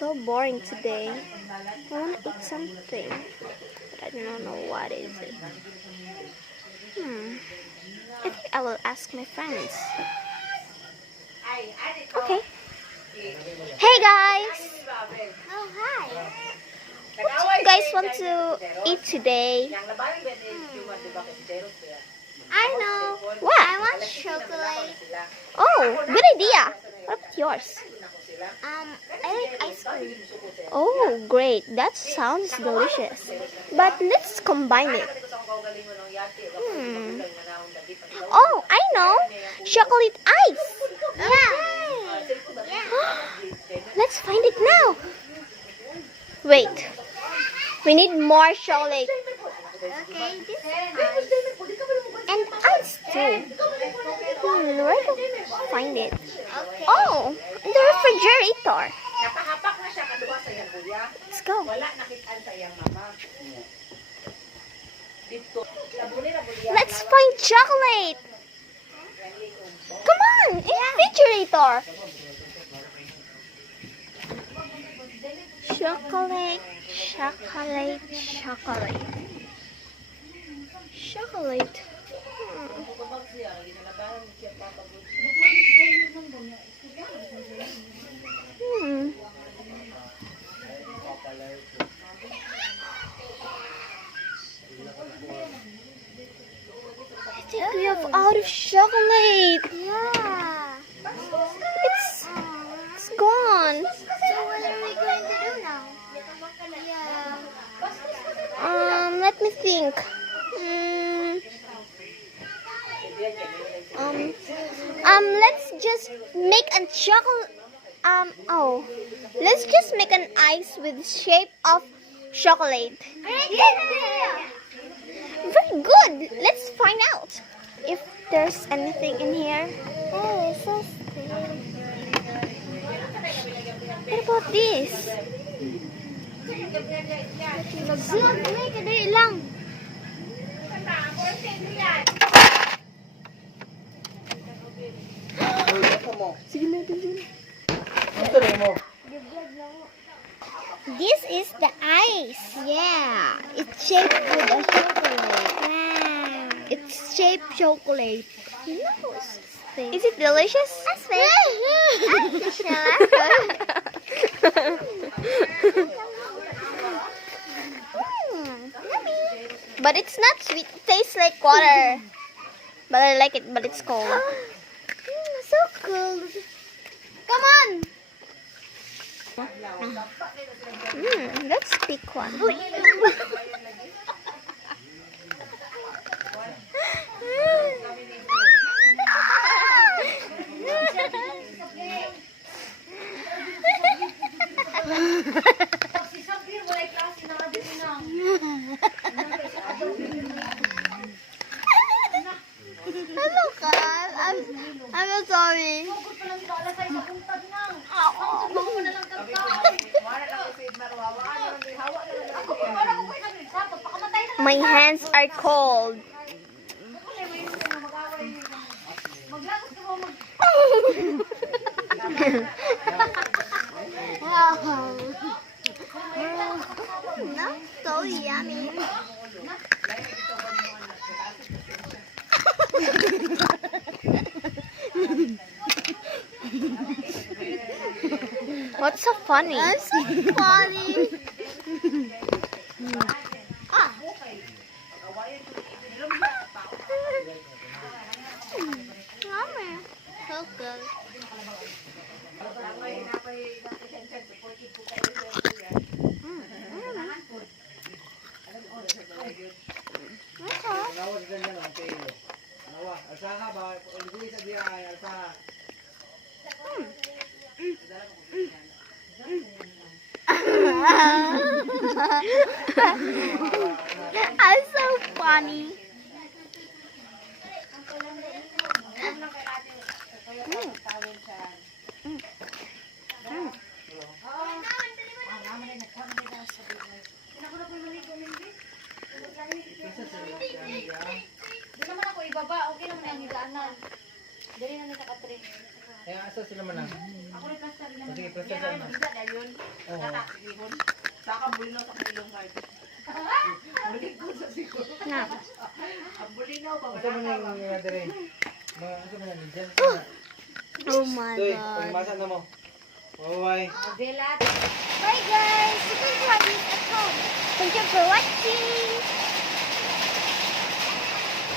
so boring today. I want to eat something, but I don't know what is it. I think I will ask my friends. Okay. Hey guys! Oh, hi. What do you guys want to eat today? I know. What? I want chocolate. Oh, good idea. What about yours? I like ice cream. Oh, great. That sounds delicious. But let's combine it. Oh, I know. Chocolate ice. Yeah. Let's find it now. Wait. We need more chocolate. Okay, this is ice. And ice too. Where do we find it? Okay. Oh, in the refrigerator. Let's go. Let's find chocolate. Come on, in the refrigerator. Chocolate, chocolate, chocolate. Chocolate. I think we have out of chocolate. Yeah. It's gone. So what are we going to do now? Yeah. Let me think. Let's just make a chocolate. Let's just make an ice with shape of chocolate. Very good. Let's find out if there's anything in here. Hey, it's so still. What about this? Mag-vlog na, kadali lang. Sige na, dun. This is the ice. Yeah. It's shaped with a chocolate. Wow. It's shaped chocolate. Is it delicious? But it's not sweet. It tastes like water. But I like it, but it's cold. So cool. Come on. Let's pick one. Hello, Carl. I'm sorry. My hands are cold. Not so yummy. What's so funny? That's so funny. Yummy. So good. I'm so funny. Di naman ako ibaba, okay lang na yung higaanan. Dali na ni Kakatre. Asa sila man ang? Ako rin plaster naman. Sige, plaster Yan naman. ang higda dahil yun. Na. Ito mo na yung dire. Ito mo na dyan. Oh my Doy, god. pagmasa na mo. Bye-bye. Velat. Bye guys, you can try this at home. Thank you for watching.